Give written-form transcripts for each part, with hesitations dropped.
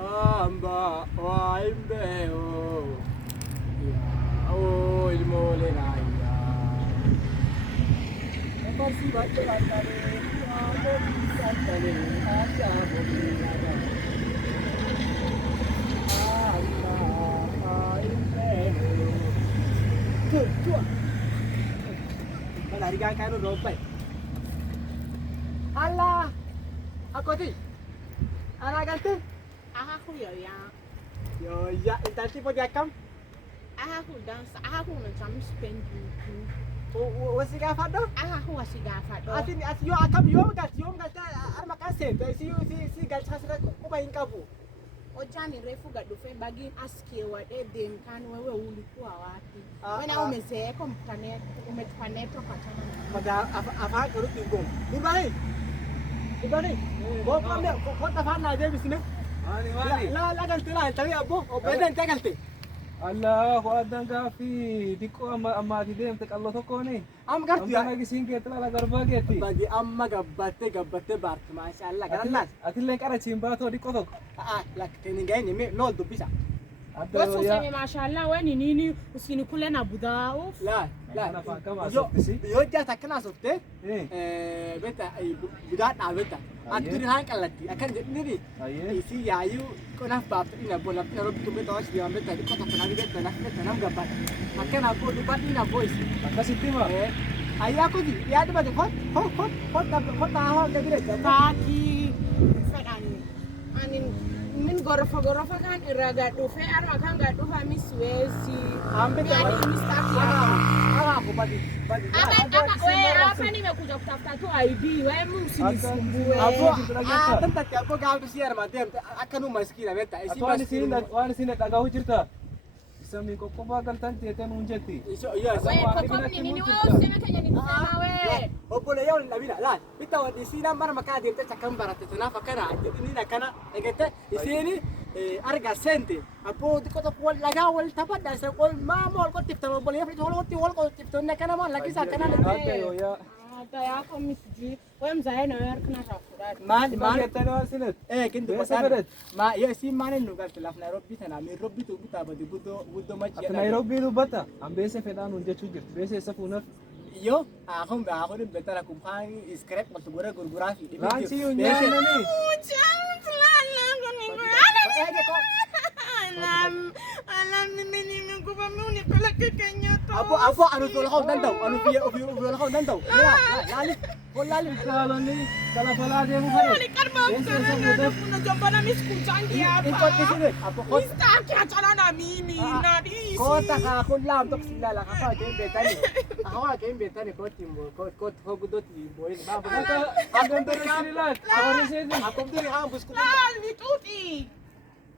Amba waimbeo ya o ilmole raya Parsi baca kantare amo kantare aja bolinaga Amba waimbeo Tuh Mana riga kainu ropai Allah aku ti Ana ganti Aku ya. Yo ya internship po jakam Aku dance. Aku macam spend you. wasi ka fado Aku masih dapat. asin as yo akam yo gas ar makase si gas hasra ko bayin kabu Ojani refu gadufe bagi aske wa dem kan wewe ulikuwa wapi? Wewe umezeeka umetupaneto patana. maga apa garu tinggo Dubai bo pambe ko ta fana je bisne la ganti la tawi abo o bedan ta ganti Allah wadan gafi diko amma tidem te kallo to kone am garti amma gi singe tala la garba geti bagi amma gabbate bart masha Allah gallas atille kara chimba to diko to lak teningai ni me lol do bisa Wasu useme mashallah wewe ni nini usinikule na budaa uf. la ana fa kama sofisi yo jata kana softe beta buda na beta aturi han kalati akan jadi aye isi yayu kona bab ina bola pina rob tu beta wasdi beta di kota kana beta nam gabat akan aku dupat ina boys akasitima ayah aku di ya tu batu hot tahu jadi Taki fedani. Anin min gorofa kan iraga dufe arma kan ga dufa miswezi. ambe Yani mistaki aku badi Apa nimekuja kutafuta tu ID wewe usinisumbue. tenta tiapo gaal siar madem akan maskina beta isi wani sine daga hujirta isami ko ko bagal tan tete munjeti yes Wewe kwa nini wewe useme kenya nikusema wewe? Obole yao labina la bita wadi sina mara makadi mta chakam barate tunafa kana ini na kana egete isini arga sente apo diko to wal laga wal tabada sa wal mamol ko tipta wal ya fito wal ko tipta na kana man lagi sa kana ayo ya Hata yako misiji. Wewe mzae na wewe kana shafura. man tani wasinet kintu Besa pasar bedet. ma ya si manen no gal tilaf Nairobi tana mi robbi to buta badi buddo machi at Nairobi du bata ambese fedan unje chujir bese safuna yo ako din betara kumpangi iskrep mal tugura gurgurafi lanchi unya nani Alam mimi nimekupa mimi unipeleke Kenya tu. Apo anu tol kau nandau anu via kau nandau lali lali kalau ni kalau pala dia mu kare Ni karma kuna jambana miskuchangi hapa. ikot di sini apo kot Sitaki achana na mimi. Nani? kota ka aku lam tok silala ka kau game betani ako game betani kot timbo kot gudot timbo ini baba agan to sinilat awari sini aku diri hambus ku Ni tuti.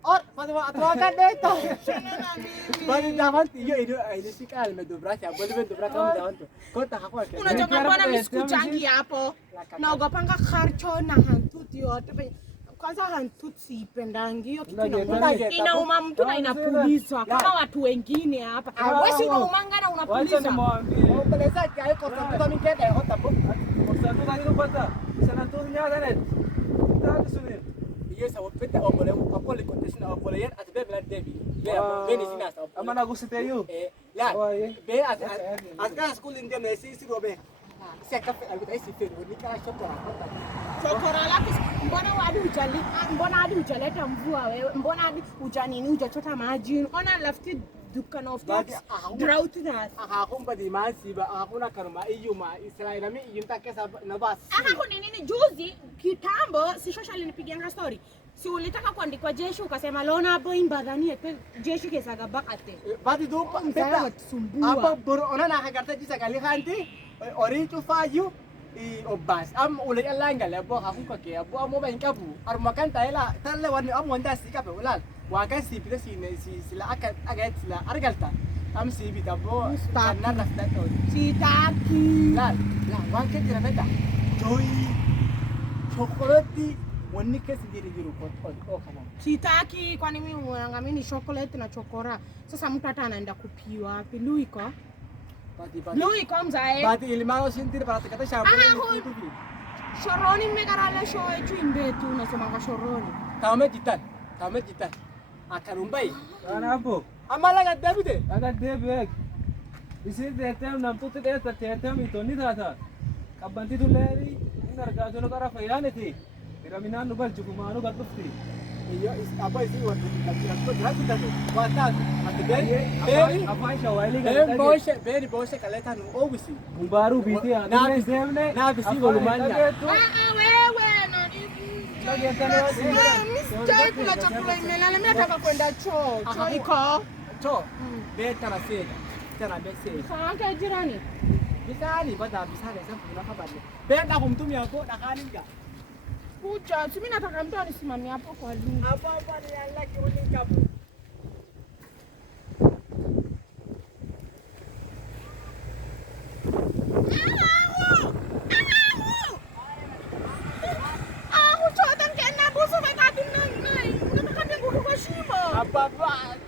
or padwa atwakan dito Achana na mimi. bali dapat iyo ini si kal me dobra cha boli me dobra kamu dawan to kota ako Unajua mbona miskuchangi hapo? Naogopanga kharcho na hantuti yote. Kwanza hantuti sipendangi hiyo kitu inauma mtu na inapuliza kama watu wengine hapa. Wewe si unaumanga na wacha unapuliza. nimwambie peleza kaya kota kuta mikete hota bo satu tadi tu bata sana tu nya ganet tak sunil iyo sa wapeta obole apole kontesina obole yen at be blad debi be beni sina sa ama na gusto tayo la Oye. be at ka school india me si robe si kafe alikuta si fe ni kala shokora Chokora lake mbona hadi hujali mbona hadi hujaleta mvua wewe mbona hadi hujanini hujachota maji ona lafti dukkan of drought na akakumpa di masi ba akuna karma iyo ma Israel mi iyo takesa na bas Ako ni nini juzi kitambo si social nilipigianga story si ulitaka kuandikwa jeshi ukasema lona hapo imbadhani ete jeshi kesaga bakate badi do Msaya watusumbua. apa boro ona na hagarta jisa kali khanti ori tu fayu obas am ulay alanga abo hakun ke abo amo ba inkabu armakan taila talle wani am wanda sika pe ulal wa kan si pita sila agat sila argalta am si pita bo anna nafta to sitaki la wan ke tira beta joy chocolate wani ke sindiri jiru ko kana sitaki kwani mimi mwanangamini chocolate na chokora sasa mtu hata anaenda kupiwa wapi luiko luiko mzae badi ilmao sindiri para kata shabu shoroni mmekarala shoe chu imbetu unasomanga shoroni tawme jitan Kame kita. Akarumbai. Kana hapo. Amala gadabite. Aga debe. Isi deetem namtutti deeta teetem itonni taata. Qabbanti tulleeri inargaa jono qara fayyaaniti. Iraminaan nu balchu kumaanu gadufti. Iyo apa isi waktu kita jatuh tadi. Watat. Ati beri. Afaan shawaili Beri boshe kaleta nu obisi. Gumbaru biti ani semne. Na bisi golumanya. Wewe Mistake kula chakula imelala, mimi nataka kwenda choo. Choo iko. Choo. Beta na seda. Tena bese. Sasa jirani. Bisani bada bisani sasa kuna habari. Benda kumtumia hapo dakani nga. Kuja, mimi nataka mtu anisimamie hapo kwa lugha. Hapa ni Allah kioni kabu.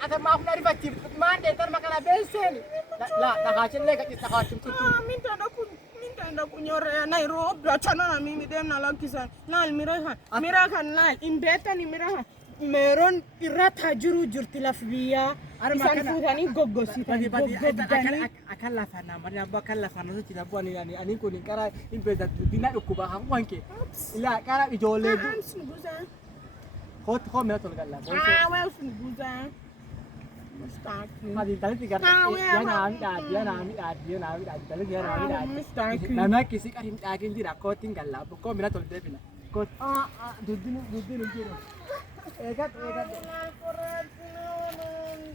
Ada maaf nari bacim, mande ntar makala besen. La, nakacin le kaki nakacin tutu. Mimi nitaenda kunyorea Nairobi, achana na mimi tena laki sana. Lal mirahan lal imbeta ni mirahan. Meron irata juru jurti lafbiya. Isan futani gogosi. Akan lafana, mari abba akan lafana so tidak buat ni ani kuning kara imbeta dina ukuba aku wanke. Ila kara ijole. Hot mera tol galla. Well sunguza. Mustaki. Hadi tadi tiga. Dia nami tadi dia nami. Mustaki. Nana kisi karim agin dira ko tinggal la. Ko mera tol debina. Ko dudin jiro. Egat.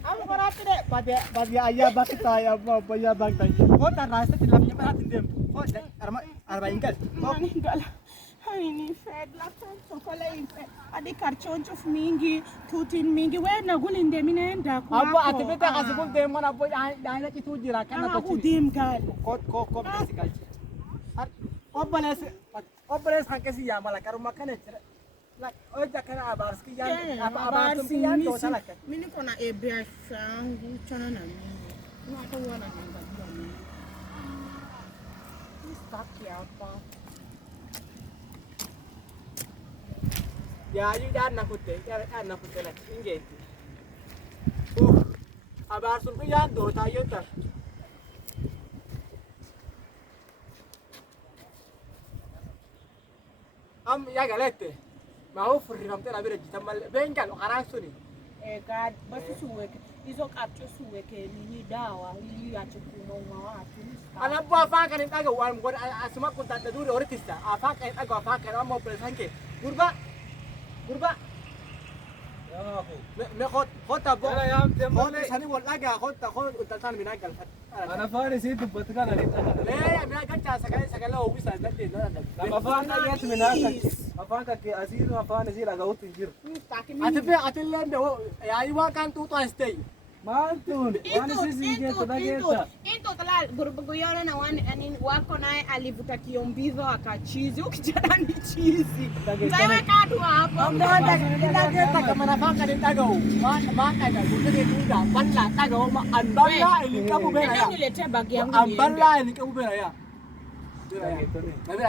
Am korat de. Pada ayah bakta ya ayah bakta. Ko tar rasa tilamnya bahatin dem. Ko arba ingkal. Ingkal. Ini fed la sokola ife adi karchoncho mingi tutin mingi we na gulinde minenda kwa abba atibeta kasukul dem mana boy daina ki tujira kana to udim gal ko besi galchi obales hankesi ya mala karuma kana la oja kana abars ki yan abars ki yan to sala mimi niko na ebia shangu chana na mimi hata wana nenda mimi stop hapa ya yu dan nakute la ingeti abarsul ku yan do tayo tar am ya galete ma ho furri ramte na bire jitamal bengal harasuni God basi suweke hizo kapcho suweke nini dawa ili ache kuuma watu anapo afaka ni taga wa mgo asma ko tanda dure ortista afaka ni taga afaka na mo presanke gurba me khota bo Yala yam tembo khota sani walaga khota utatan minagal ana fani si tubatkana ni le ya mina gacha sagala obisa dande na lama fana yat minaka afaka ke aziru afana si laga utinjir atille ya iwa kan tu stay mantun wani sisi ingeto dageta into talal guruguyona na wani ani wako naye alivuta kiombizo akachizi ukijana ni chizi sawa kadu hapo amda dageta kama nafaka ni tagau ma kaga gurugwe tuda balla tagau ma amballa ilikabu bena ya niletee bagi yangu amballa ilikabu bena ya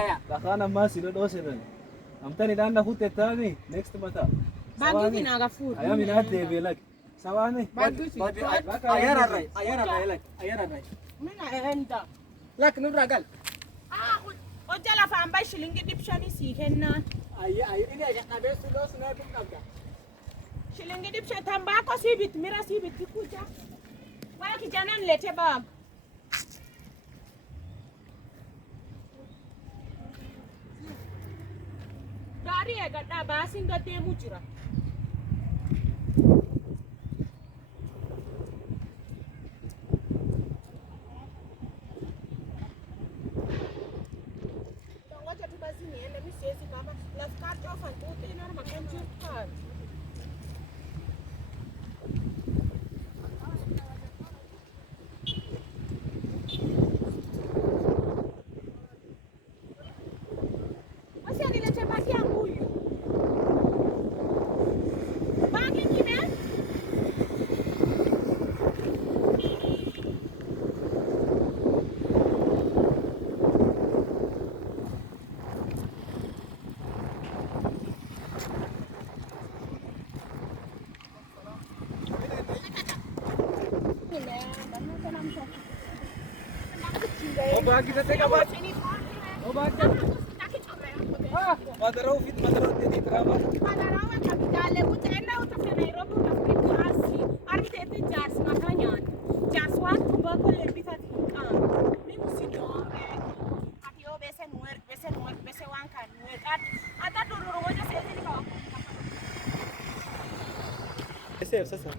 ya lakana masilo doseren amtani danda hutetani next mata bagi vinagafu ayami na tebelak sawani ayara rai mimi naenda lak nubragal ojala famba shilingi dipshani si henna ini aja nabe sulo sunai bukaga shilingi dipsha tambako sibit mira sibit kuja wewe kijana nilete bag gari ya gada basi ngate mujira Bagi ni Obak kita teka ba? Obak. Madaraw fit madaraw tedi drama. Madarawa kapitale kutenda utafika Nairobi utafika kasi. Aritete jas makanyan. Jas watu bako lembita tikam. Mimi sidombe. Ati yo bese wanka nuer. Ata dururu moja sasa ni kwa. Sasa